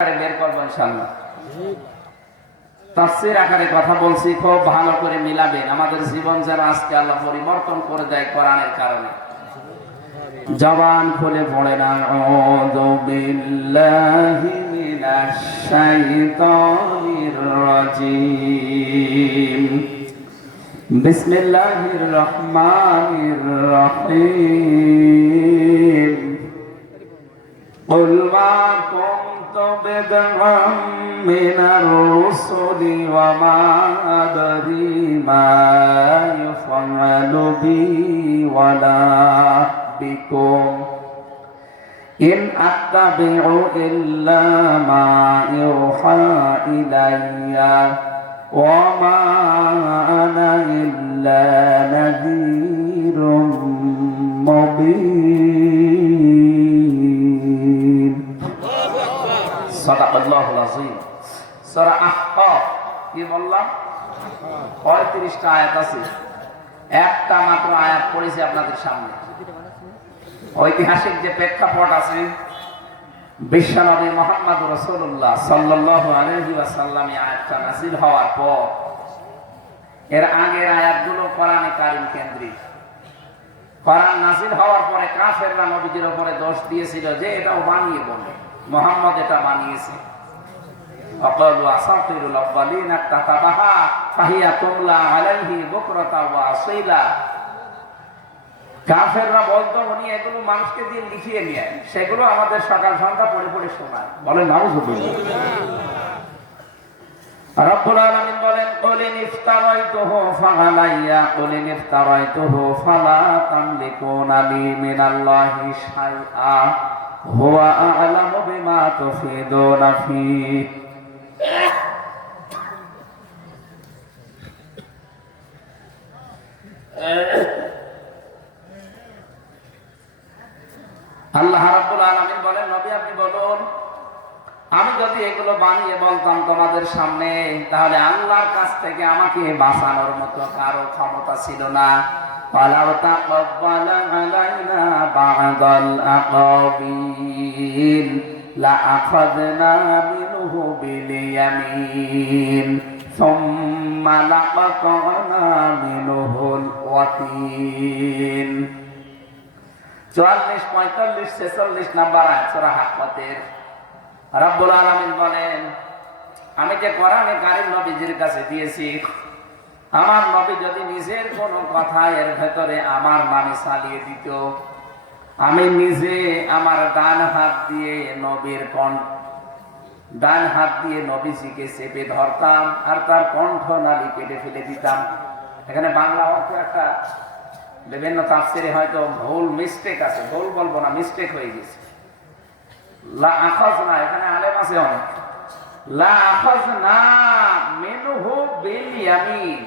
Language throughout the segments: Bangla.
বের করবো ইনশাআল্লাহ। তাফসীর আকারে কথা বলছি, খুব ভালো করে মিলাবেন। আমাদের জীবন যেন আজকে আল্লাহ পরিবর্তন করে দেয় কোরআনের কারণে। জবান খুলে পড়েন আউযু বিল্লাহি মিনাশ শাইতানির রাজীম। বিসমিল্লাহির রহমানির রহিম। قل ما كنت بدعا من الرسل وما أدري ما يفعل بي ولا بكم إن أتبع إلا ما يوحى إلي وما أنا إلا نذير مبين। সাদাকাল্লাহুল আযীম। সূরা আহকাফ কি বললাম? 35টা আয়াত আছে। একটা মাত্র আয়াত পড়েছি আপনাদের সামনে। ঐতিহাসিক যে প্রেক্ষাপট আছে, বিশ্বনবী মুহাম্মদ রাসূলুল্লাহ সাল্লাল্লাহু আলাইহি ওয়াসাল্লাম এই আয়াতটা নাযিল হওয়ার পর এর আগের আয়াতগুলো কোরআনে কারীম কেন্দ্রিক। কোরআন নাযিল হওয়ার পরে কাফেররা নবীজির উপরে দোষ দিয়েছিল যে এটাও বানিয়ে বলে, মুহাম্মদ এটা বানিয়েছে। আকালু আসাতিরুল আউয়ালিন তাতাবাহা ফাহিয়া তুমলা আলাইহি বুকরাতা ওয়া আসীলা। কাফেররা বলতো উনি এগুলো মানুষকে দিয়ে লিখিয়ে নিয়ে সেগুলো আমাদের সকাল সন্ধ্যা পড়ে পড়ে শোনায়। বলেন নাউযুবিল্লাহ। রব্বুল আলামিন বলেন কুল ইফতারাইতুহু ফাআলাইয়া কুল ইফতারাইতুহু ফালা তামলিকুনা লি মিনাল্লাহি শাইআ হুয়া আ'লামু বিমা তুফিদুনা ফীহি। আল্লাহ রাব্বুল আলামিন বলেন নবী আপনি বলুন, আমি যদি এগুলো বানিয়ে বলতাম তোমাদের সামনে তাহলে আল্লাহর কাছ থেকে আমাকে বাঁচানোর মতো কারো ক্ষমতা ছিল না। ওয়ালাউ তাকাব্বালা আলাইনা বা'দাল আকাবিল লা আখাযনা মিনহু বিল ইয়ামিন সুম্মা লাকাতানা মিনহুল ওয়াতিন। 44, 45, 46 নাম্বার আয়াত সূরা হাক্কাতের। রব্বুল আলামিন বলেন আমি যে কোরআনে কারীম নবীজির কাছে দিয়েছি, আমার নবী যদি নিজের কোন কথা এর ভেতরে আমার নামে চালিয়ে দিত, আমি নিজে আমার ডান হাত দিয়ে নবীজিকে চেপে ধরতাম আর তার কণ্ঠ নালী কেটে ফেলে দিতাম। এখানে বাংলা অর্থ একটা বিভিন্ন তাফসিরে হয়তো ভুল মিস্টেক আছে, ভুল বলবো না, মিস্টেক হয়ে গেছে। লা আখাযনা, এখানে আলেম আছে অনেক। লা আখাযনা মিনহু বিল ইয়ামিন।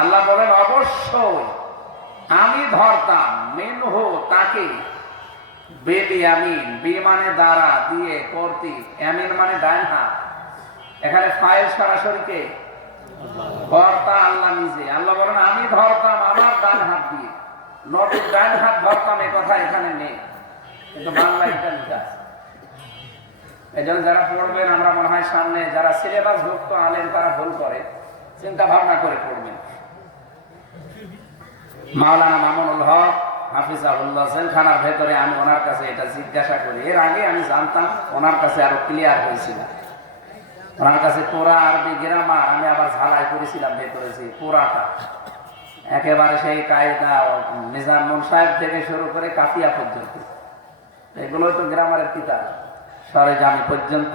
আল্লাহ বলেন অবশ্যই আমি ধরতাম মিনহু তাকে, বিল ইয়ামিন বি মানে দ্বারা, দিয়ে কর্তৃক, ইয়ামিন মানে ডান হাত। এখানে ফাইল সরাসরি কে? কর্তা আল্লাহ নিজে। আল্লাহ বলেন আমি ধরতাম আমার ডান হাত দিয়ে, নবীর ডান হাত ধরতাম, এই কথা এখানে নেই, কিন্তু বাংলায় এটা লেখা আছে। এজন্য যারা পড়বেন, আমরা মনে হয় সামনে যারা সিলেবাস ভুক্ত আলেম তারা ভুল করে, চিন্তা ভাবনা করে পড়বেন। মাওলানা মামুনুল হক হাফিজাহুল্লাহ জেলখানার ভেতরে আমি ওনার কাছে এটা জিজ্ঞাসা করি। এর আগে আমি জানতাম, ওনার কাছে আরো ক্লিয়ার হয়েছিল। ওনার কাছে পুরা আরবি গ্রামার আমি আবার ঝালাই করেছিলাম ভেতরে, পুরাটা একেবারে সেই কায়দা নিজামুল সাহেব থেকে শুরু করে কাফিয়া পর্যন্ত, এগুলোই তো গ্রামারের কিতাব, সরেজামি পর্যন্ত,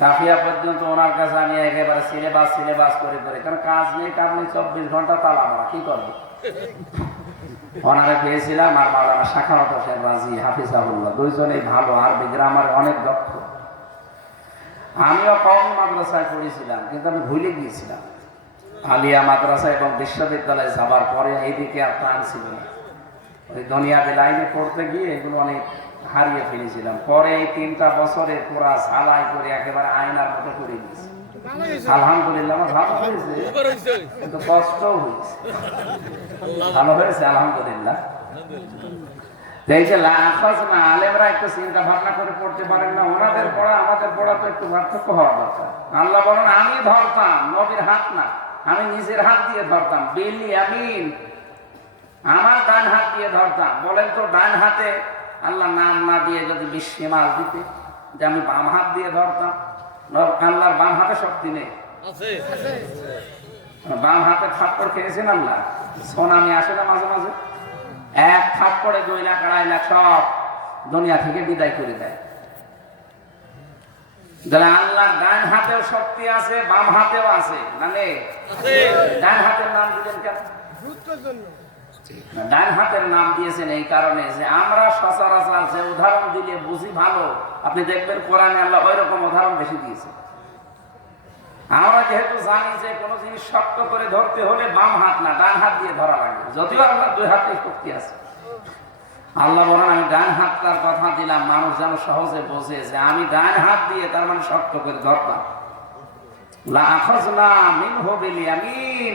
কাফিয়া পর্যন্ত ওনার কাছে আমি একেবারে সিলেবাস করে করে, কারণ কাজ নেই 24 ঘন্টা তালা মারা, কি করবো। ওনারে পেয়েছিলাম আর মাওলানা শাখাওয়াত হোসেন রাজি হাফিজাহুল্লাহ, দুইজনেই ভালো, আরবি গ্রামারে অনেক দক্ষ। আমিও কওমি মাদ্রাসায় পড়েছিলাম, কিন্তু আমি ভুলে গিয়েছিলাম। আলিয়া মাদ্রাসা এবং বিশ্ববিদ্যালয়ে যাবার পরে এইদিকে আর প্রাণ ছিল না। ওই দুনিয়াবি লাইনে পড়তে গিয়ে এগুলো অনেক হারিয়ে ফেলেছিলাম। পরে এই 3টা বছরে পুরা ঝালাই করে একেবারে আয়নার মতো করে দিয়েছি। আলহামদুলিল্লাহ আমার ভালো হয়েছে, কিন্তু কষ্টও হয়েছে। ভালো হয়েছে আলহামদুলিল্লাহ। এই যে লাখজ না আলেমরা একটু চিন্তা ভাবনা করে পড়তে পারেন না, ওনাদের পড়া আমাদের পড়া তো একটু পার্থক্য হওয়া দরকার। আল্লাহ বলেন আমি ধরতাম, নবীর হাত না, আমি নিজের হাত দিয়ে ধরতাম, বিল ইয়ামিন, আমার ডান হাত দিয়ে ধরতাম। বলেন তো ডান হাতে আল্লাহ নাম না দিয়ে যদি বিশ্বমাল দিতে যে আমি বাম হাত দিয়ে ধরতাম, আল্লাহর বাম হাতে শক্তি নেই? বাম হাতে থাপ্পড় খেয়েছেন আল্লাহ, সোনামি আসে না মাঝে মাঝে, এক থাপ্পড়ে 2 লাখ 2.5 লাখ সব দুনিয়া থেকে বিদায় করে দেয়। আল্লাহ ডান হাতেও শক্তি আছে, বাম হাতেও আছে, মানে ডান হাতের নাম দিলেন কেন? ডান হাতের নাম দিয়েছেন এই কারণে যে আমরা সচরাচর যে উদাহরণ দিলে বুঝি ভালো, আপনি দেখবেন কোরআনে আল্লাহ ওই রকম উদাহরণ বেশি দিয়েছে। আমরা যেহেতু জানি যে কোনো জিনিস শক্ত করে ধরতে হলে বাম হাত না ডান হাত দিয়ে ধরা লাগবে, যদিও আল্লাহ 2 হাতেই শক্তি আছে। আল্লাহ বলেন আমি ডান হাতটার কথা দিলাম, মানুষ যেন সহজে বোঝে যে আমি ডান হাত দিয়ে তার মানে শক্ত করে ধরতাম। লাআখাযনা মিনহু বিল ইয়ামিন,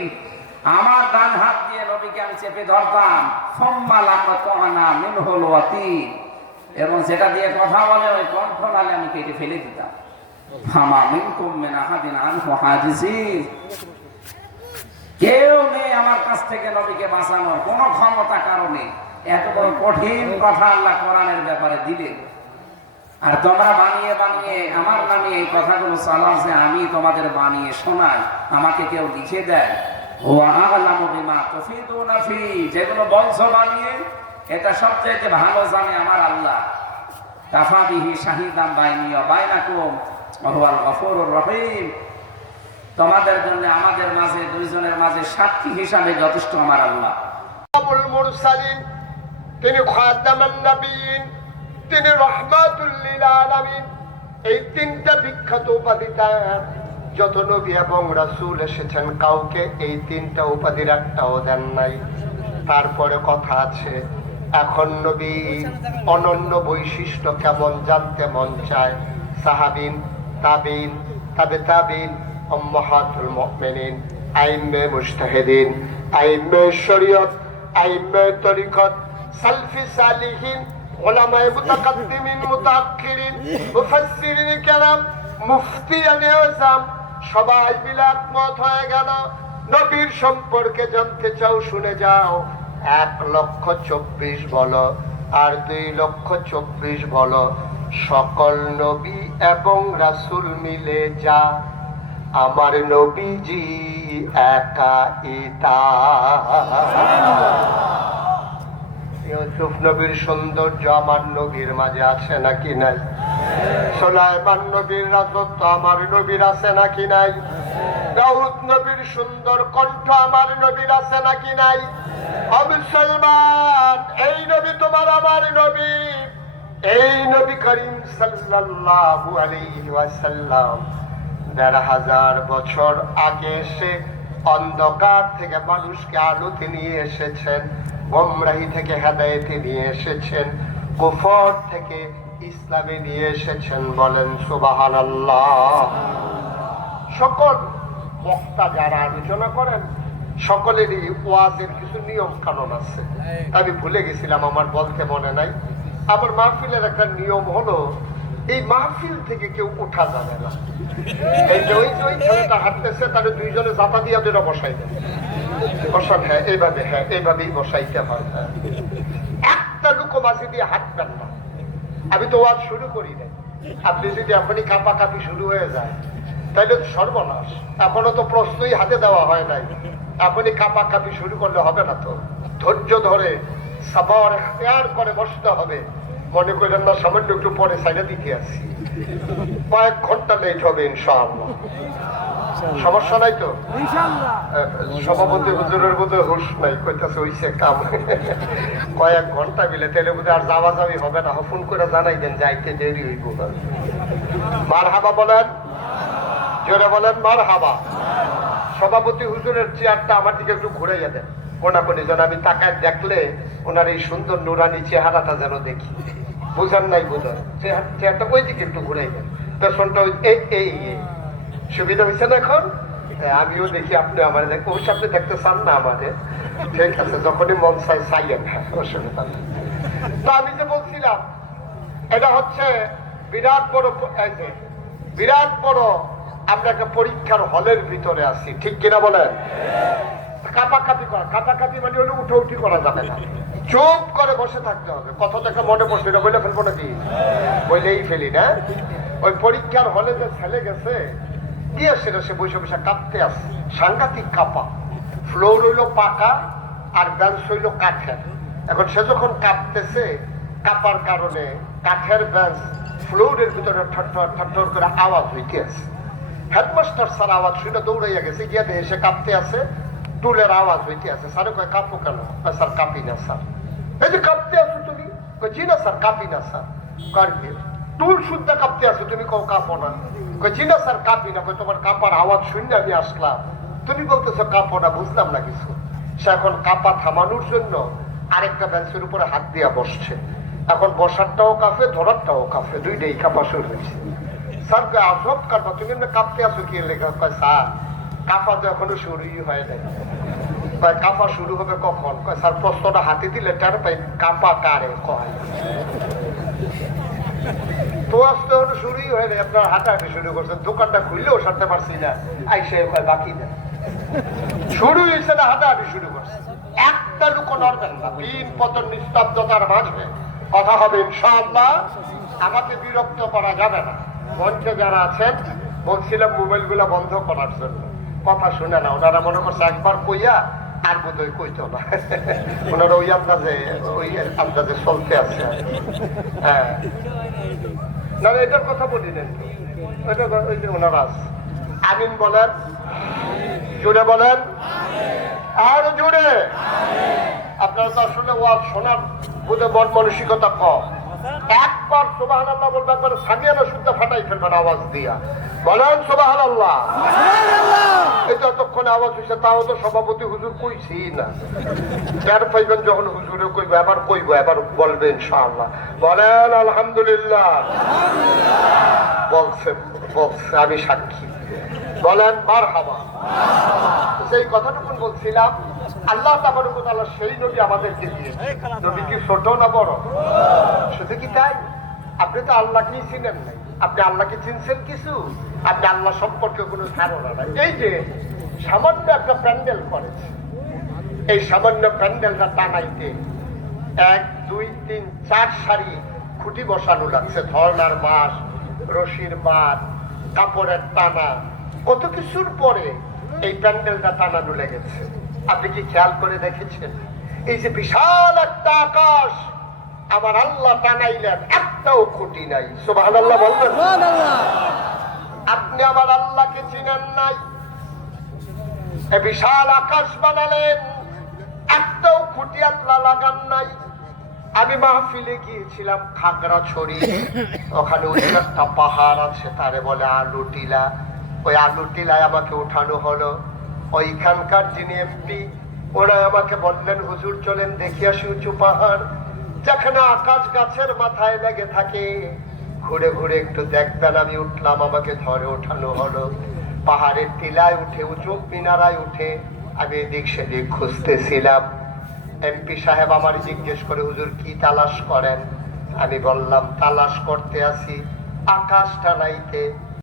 আমার ডান হাত দিয়ে নবীকে আমি চেপে ধরতাম। সুম্মা লাকাতানা মিনহুল ওয়াতিন, এবং যেটা দিয়ে কথা বলে ওই কণ্ঠনালী আমি কেটে ফেলে দিতাম। ফামা মিনকুম মিন আহাদিন আনহু হাজিজিন, কেউ নেই আমার কাছ থেকে নবীকে বাঁচানোর কোনো ক্ষমতা কারণে। এত বড় কঠিন কথা আল্লাহ কোরআনের ব্যাপারে দিলেন, আর তোমরা বানিয়ে বানিয়ে আমার নামে এই কথাগুলো চালাও যে আমি তোমাদের বানিয়ে শোনাই, আমাকে কেউ লিখে দেয়। ওয়া আ'লামু বিমা তুফিদুনা ফি, যেগুলো বলছো বানিয়ে এটা সবচেয়ে ভালো জানে আমার আল্লাহ। কাফা বিহি শাহিদাম বাইনি ওয়া বাইনাকুম ওয়া হুয়াল গফুরুর রহিম, তোমাদের জন্য আমাদের মাঝে দুইজনের মাঝে সাক্ষী হিসাবে যথেষ্ট আমার আল্লাহ। আবুল মুরসালিন, তিনি খাতামান নবীন, তিনি রাহমাতুল লিল আলামিন। এই 3টা বিখ্যাত উপাধি তার। যত নবী এবং রাসূল এসেছেন কাউকে এই 3টা উপাধির একটাও দেন নাই। তারপরে কথা আছে, এখন নবী অনন্য বৈশিষ্ট্য কেমন জানতে মন চায়। সাহাবিন, তাবিন, তাবে তাবিন, উম্মাহাতুল মুমিনিন, আইম্মে মুজতাহিদিন, আইম্মে শরীয়ত, আইম্মে তরিকত, সালফি সালিহিন, উলামায়ে মুতাকাদ্দিমিন মুতাআখিরিন, মুফাসসিরিন কেরাম, মুফতিয়ানে আযম, সবাই মিলে একমত হয়ে গেল নবীর সম্পর্কে জানতে চাও শুনে যাও। 1,24,000 বলো আর 2,24,000 বলো, সকল নবী এবং রাসূল মিলে যা আমার নবীজি একা ইতা। ইউসুফ নবীর সৌন্দর্য আমার নবীর মাঝে আছে নাকি নাই? সুলাইমান নবীর রাজত্ব আমার নবীর আছে নাকি নাই? দাউদ নবীর সুন্দর কণ্ঠ আমার নবীর আছে নাকি নাই? মুসলমান, এই নবী তোমার আমার নবী। এই নবী করিম সাল্লাল্লাহু আলাইহি ওয়াসাল্লাম 1,500 বছর আগে এসে অন্ধকার থেকে মানুষকে আলোতে নিয়ে এসেছেন, গোমরাহি থেকে হেদায়েতে নিয়ে এসেছেন, কুফর থেকে ইসলামে নিয়ে এসেছেন। বলেন সুবহানাল্লাহ। সকল বক্তা যারা আলোচনা করেন সকলেরই ওয়াজের কিছু নিয়ম কানুন আছে। আমি ভুলে গেছিলাম, আমার বলতে মনে নাই। আমার মাহফিলের একটা নিয়ম হলো এই মাহফিল থেকে কেউ উঠা যাবে না। এই যে ওই ছেলেটা হাঁটতেছে তাহলে 2 জনে জাতা দিয়া যেটা বসাই দেন, বসান। হ্যাঁ এইভাবে, হ্যাঁ এইভাবেই বসাইতে হয়। একটা লুকো মাঝে দিয়ে হাঁটবেন না। আমি তো ওয়াজ শুরু করি নাই, আপনি যদি এখনই কাঁপাকাঁপি শুরু হয়ে যায় তাহলে সর্বনাশ। এখনো তো প্রশ্নই হাতে দেওয়া হয় নাই, এখনই কাঁপাকাঁপি শুরু করলে হবে না। তো ধৈর্য ধরে সবর ইখতিয়ার করে বসতে হবে। মনে করেন না সামান্য একটু পরে সাইডে দিতে আসি, কয়েক ঘন্টা লেট হবে ইনশাআল্লাহ। সমস্যা নাই তো? সভাপতি হুজুরের বোধহয় হুঁশ নাই, কইতাছে হইছে কাম। কয়েক ঘন্টা মিলে তেলে বোধহয় আর যাওয়া যাবি হবে না। ফোন করে জানাই দেন যাইতে দেরি হইব। মারহাবা বলেন, জোরে বলেন মারহাবা। সভাপতি হুজুরের চেয়ারটা আমার দিকে একটু ঘুরাইয়া দেন, কোনাকুনি যেন আমি তাকায় দেখলে ওনার এই সুন্দর নুরানি চেহারাটা যেন দেখি। বুঝেন নাই বোধহয়? চেয়ারটা ওই দিকে একটু ঘুরাই দেন, পেছনটা এই সুবিধা হয়েছে না এখন? আমিও দেখি, আপনি আমার অবশ্যই আপনি দেখতে চান না আমাদের, ঠিক আছে? যখনই মন চাই চাইয়েন, হ্যাঁ অসুবিধা নেই। তো আমি যে বলছিলাম এটা হচ্ছে বিরাট বড় এই যে বিরাট বড় আমরা একটা পরীক্ষার হলের ভিতরে আছি, ঠিক কিনা বলেন? কাপাকাপি করা, কাপাকাপি মানে হলো উঠি করা যাবে না, চুপ করে বসে থাকতে হবে। কথা একটা মনে পড়ছে, এটা বলে ফেলবো নাকি? বললেই ফেলি না। ওই পরীক্ষার হলে যে ছেলে গেছে দিয়ে সেটা সে বসে বসে কাঁপতে আসে, সাংঘাতিক কাঁপা। ফ্লোর হইলো পাকা আর বেঞ্চ হইলো কাঠের। এখন সে যখন কাঁপতেছে, কাঁপার কারণে কাঠের বেঞ্চ ফ্লোরের ভিতরে ঠট্টর করে আওয়াজ হইতে আছে। হেডমাস্টার স্যার আওয়াজ শুনে দৌড়াইয়া গেছে, গিয়ে দেখে সে কাঁপতে আছে, টুলের আওয়াজ হইতে আছে। স্যারে কয় কাঁপো কেন? স্যার কাঁপি না স্যার। এই যে কাঁপতে আছো তুমি? জি না স্যার কাঁপি না স্যার। কাঁপবে টুল শুদ্ধ কাঁপতে আছো তুমি, কও কাঁপো না। জি না স্যার কাঁপি না। তোমার কাঁপার আওয়াজ শুনে আমি আসলাম, তুমি বলতেছো কাঁপো না, বুঝলাম না কিছু। সে এখন কাঁপা থামানোর জন্য আরেকটা বেঞ্চের উপরে হাত দিয়া বসছে। এখন বসারটাও কাঁপে, ধরারটাও কাঁপে, দুইটাই কাঁপা শুরু হয়েছে। স্যার কে আজব কাঁপা, তুমি না কাঁপতে আছো কি লেখা? কয় স্যার কাঁপা তো এখনো শুরুই হয় নাই। কয় কাঁপা শুরু হবে কখন? কয় স্যার প্রশ্নটা হাতে দিলে টার পাই কাঁপা কারে কয়। তো আসতে হলো শুরুই হয় নাই, আপনার হাঁটাহাঁটি শুরু করছেন, দোকানটা খুললেও সারতে পারছি না, আইসে কয় বাকি না। শুরু হয়েছে না, হাঁটাহাঁটি শুরু করছে। একটা লুকো নড়বেন না, দিন পতন নিস্তব্ধতার মাঝে কথা হবে ইনশাআল্লাহ। আমাকে বিরক্ত করা যাবে না। মঞ্চে যারা আছেন বলছিলাম মোবাইল গুলা বন্ধ করার জন্য, কথা শুনে না। ওনারা মনে করছে একবার কইয়া আর বোধহয় কইতো না, ওনারা ওই আন্দাজে চলতে আছে। হ্যাঁ না, এটার কথা বলি নেন, ওই যে ওনারা আছে। আমিন বলেন, জুড়ে বলেন, আর জুড়ে। আপনারা তো আসলে ওয়াজ শোনার বোধে মন মানসিকতা কম। একবার সুবহানাল্লাহ বলবে, একবার সামিয়ানা শুদ্ধ ফাটাই ফেলবেন আওয়াজ দিয়া। বলেন সুবহানাল্লাহ। এই যতক্ষণে আওয়াজ হয়েছে তাও তো সভাপতি হুজুর কইছি না, টের পাইবেন যখন হুজুরে কইবে এবার কইব, এবার বলবে ইনশাআল্লাহ। বলেন আলহামদুলিল্লাহ। বলছে বলছে, আমি সাক্ষী। বলেন মারহাবা। সেই কথাটুকু বলছিলাম, আল্লাহ তাবারক ওয়া তাআলা সেই নবী আমাদেরকে দিয়েছে। নবী কি ছোট না বড়? শুধু কি তাই? আপনি তো আল্লাহকে চিনেন নাই। আপনি আল্লাহকে চিনছেন কিছু? আপনি আল্লাহ সম্পর্কে কোনো ধারণা নাই। এই যে সামান্য একটা প্যান্ডেল করেছে, এই সামান্য প্যান্ডেলটা টানাইতে 1 2 3 4 সারি খুঁটি বসানো লাগছে। ধর্নার মাস, রশির মাঠ, কাপড়ের টানা, কত কিছুর পরে এই প্যান্ডেলটা টানানো লেগেছে। আপনি কি খেয়াল করে দেখেছেন? এই যে বিশাল একটা আকাশ আমার আল্লাহ টানাইলেন, একটাও খুঁটি নাই। সুবহানাল্লাহ বলবেন? আপনি আমার আল্লাহকে চিনেন নাই। এই বিশাল আকাশ বানালেন, একটাও খুঁটি আল্লাহ লাগান নাই। আমি মাহফিলে গিয়েছিলাম খাগড়াছড়ি, ওখানে ওই একটা পাহাড় আছে, তারে বলে আলু টিলা। ওই আলু টিলায় আমাকে উঠানো হলো। ওইখানকার যিনি এমপি, ওরা আমাকে বললেন হুজুর চলেন দেখি আসি উঁচু পাহাড়, যেখানে আকাশ গাছের মাথায় লেগে থাকে, ঘুরে ঘুরে একটু দেখবেন। আমি উঠলাম, আমাকে ধরে ওঠানো হলো। পাহাড়ের টিলায় উঠে, উঁচু মিনারায় উঠে আমি এদিক সেদিক খুঁজতেছিলাম। এমপি সাহেব আমার জিজ্ঞেস করে, হুজুর কি তালাশ করেন? আমি বললাম তালাশ করতে আসি আকাশ টানাইতে।